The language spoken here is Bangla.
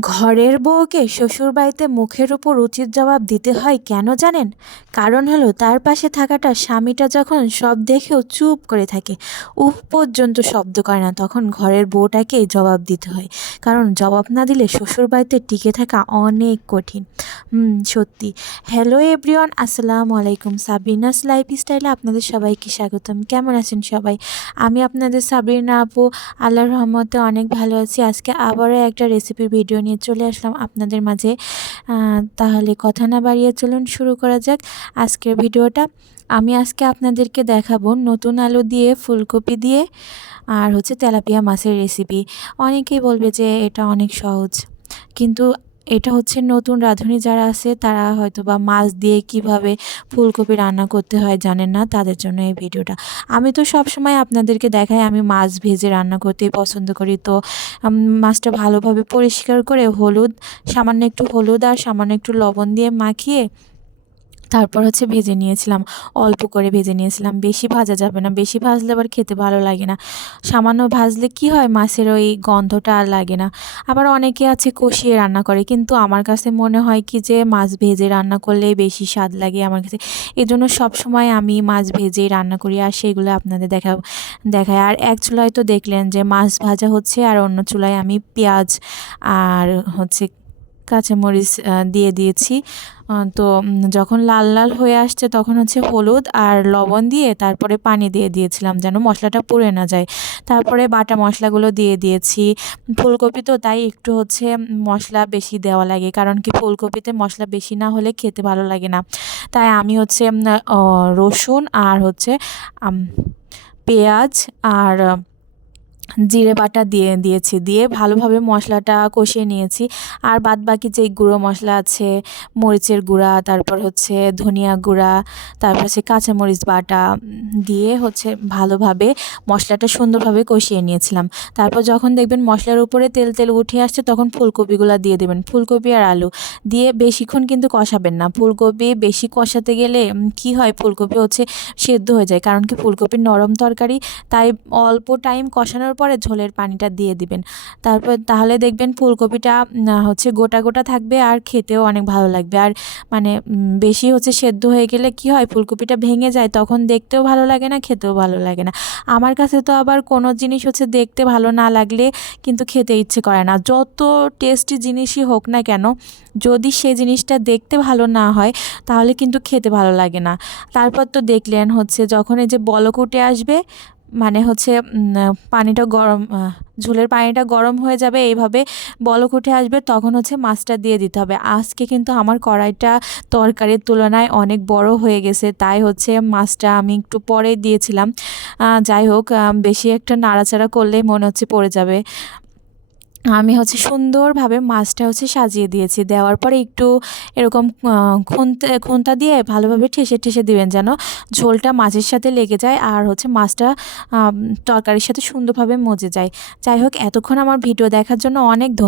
ঘরের বউকে শ্বশুরবাড়িতে মুখের উপর উচিত জবাব দিতে হয় কেন জানেন? কারণ হলো তার পাশে থাকাটা স্বামীটা যখন সব দেখেও চুপ করে থাকে উফ পর্যন্ত শব্দ করে না, তখন ঘরের বউটাকেই জবাব দিতে হয়। কারণ জবাব না দিলে শ্বশুরবাড়িতে টিকে থাকা অনেক কঠিন। হুম, সত্যি। হ্যালো এভরিওয়ান, আসসালামু আলাইকুম। সাবিনাস লাইফ স্টাইলে আপনাদের সবাইকে স্বাগতম। কেমন আছেন সবাই? আমি আপনাদের সাবিনা আপু। আল্লাহর রহমতে অনেক ভালো আছি। আজকে আবারও একটা রেসিপির ভিডিও নিয়ে চলে আসলাম আপনাদের মাঝে। তাহলে কথা না বাড়িয়ে চলুন শুরু করা যাক আজকের ভিডিওটা। আমি আজকে আপনাদেরকে দেখাবো নতুন আলু দিয়ে ফুলকপি দিয়ে আর হচ্ছে তেলাপিয়া মাছের রেসিপি অনেকেই বলবে যে এটা অনেক সহজ, কিন্তু এটা হচ্ছে নতুন রাঁধুনি যারা আছে, তারা হয়তো বা মাছ দিয়ে কীভাবে ফুলকপি রান্না করতে হয় জানেন না, তাদের জন্য এই ভিডিওটা। আমি তো সব সময় আপনাদেরকে দেখাই, আমি মাছ ভেজে রান্না করতেই পছন্দ করি। তো মাছটা ভালোভাবে পরিষ্কার করে হলুদ, সামান্য একটু হলুদ আর সামান্য একটু লবণ দিয়ে মাখিয়ে তারপর হচ্ছে ভেজে নিয়েছিলাম, অল্প করে ভেজে নিয়েছিলাম। বেশি ভাজা যাবে না, বেশি ভাজলে আবার খেতে ভালো লাগে না। সামান্য ভাজলে কি হয়, মাছের ওই গন্ধটা আর লাগে না। আবার অনেকে আছে কষিয়ে রান্না করে, কিন্তু আমার কাছে মনে হয় কি যে মাছ ভেজে রান্না করলে বেশি স্বাদ লাগে আমার কাছে। এই জন্য সবসময় আমি মাছ ভেজেই রান্না করি আর সেগুলো আপনাদের দেখা, দেখায়। আর এক চুলায় তো দেখলেন যে মাছ ভাজা হচ্ছে আর অন্য চুলায় আমি পেঁয়াজ আর হচ্ছে কাঁচামরিচ দিয়ে দিয়েছি। তো যখন লাল লাল হয়ে আসছে তখন হচ্ছে হলুদ আর লবণ দিয়ে তারপরে পানি দিয়ে দিয়েছিলাম যেন মশলাটা পুড়ে না যায়। তারপরে বাটা মশলাগুলো দিয়ে দিয়েছি। ফুলকপি তো তাই একটু হচ্ছে মশলা বেশি দেওয়া লাগে কারণ কি ফুলকপিতে মশলা বেশি না হলে খেতে ভালো লাগে না। তাই আমি হচ্ছে রসুন আর হচ্ছে পেঁয়াজ আর জিরে বাটা দিয়ে দিয়েছি, দিয়ে ভালোভাবে মশলাটা কষিয়ে নিয়েছি। আর বাদ বাকি যে গুঁড়ো মশলা আছে, মরিচের গুঁড়া, তারপর হচ্ছে ধনিয়া গুঁড়া, তারপর হচ্ছে কাঁচামরিচ বাটা দিয়ে হচ্ছে ভালোভাবে মশলাটা সুন্দরভাবে কষিয়ে নিয়েছিলাম। তারপর যখন দেখবেন মশলার উপরে তেল তেল উঠে আসছে, তখন ফুলকপিগুলো দিয়ে দেবেন। ফুলকপি আর আলু দিয়ে বেশিক্ষণ কিন্তু কষাবেন না। ফুলকপি বেশি কষাতে গেলে কি হয়? ফুলকপি হচ্ছে সেদ্ধ হয়ে যায়, কারণ কি ফুলকপির নরম তরকারি, তাই অল্প টাইম কষানোর পরে ঝোলের পানিটা দিয়ে দিবেন। তারপর তাহলে দেখবেন ফুলকপিটা হচ্ছে গোটা গোটা থাকবে আর খেতেও অনেক ভালো লাগবে। আর মানে বেশি হচ্ছে সেদ্ধ হয়ে গেলে কি হয়, ফুলকপিটা ভেঙে যায় তখন দেখতেও ভালো লাগে না, খেতেও ভালো লাগে না। আমার কাছে তো আবার কোনো জিনিস হচ্ছে দেখতে ভালো না লাগলে কিন্তু খেতে ইচ্ছে করে না। যত টেস্টি জিনিসই হোক না কেন, যদি সেই জিনিসটা দেখতে ভালো না হয়, তাহলে কিন্তু খেতে ভালো লাগে না। তারপর তো দেখলেন হচ্ছে যখন এই যে বলকুটে আসবে মানে হচ্ছে পানিটা গরম ঝুলের পানিটা গরম হয়ে যাবে, এইভাবে বলক উঠে আসবে, তখন হচ্ছে মাছটা দিয়ে দিতে হবে। আজকে কিন্তু আমার কড়াইটা তরকারির তুলনায় অনেক বড় হয়ে গেছে, তাই হচ্ছে মাছটা আমি একটু পরে দিয়েছিলাম। যাই হোক বেশি একটা নাড়াচাড়া করলেই মনে হচ্ছে পড়ে যাবে। আমি হচ্ছে সুন্দরভাবে মাছটা হচ্ছে সাজিয়ে দিয়েছি। দেওয়ার পরে একটু এরকম খুনতে, খুন্তা দিয়ে ভালোভাবে ঠেসে ঠেসে দিবেন যেন ঝোলটা মাছের সাথে লেগে যায় আর হচ্ছে মাছটা তরকারির সাথে সুন্দরভাবে মজে যায়। যাই হোক, এতক্ষণ আমার ভিডিও দেখার জন্য অনেক ধন্যবাদ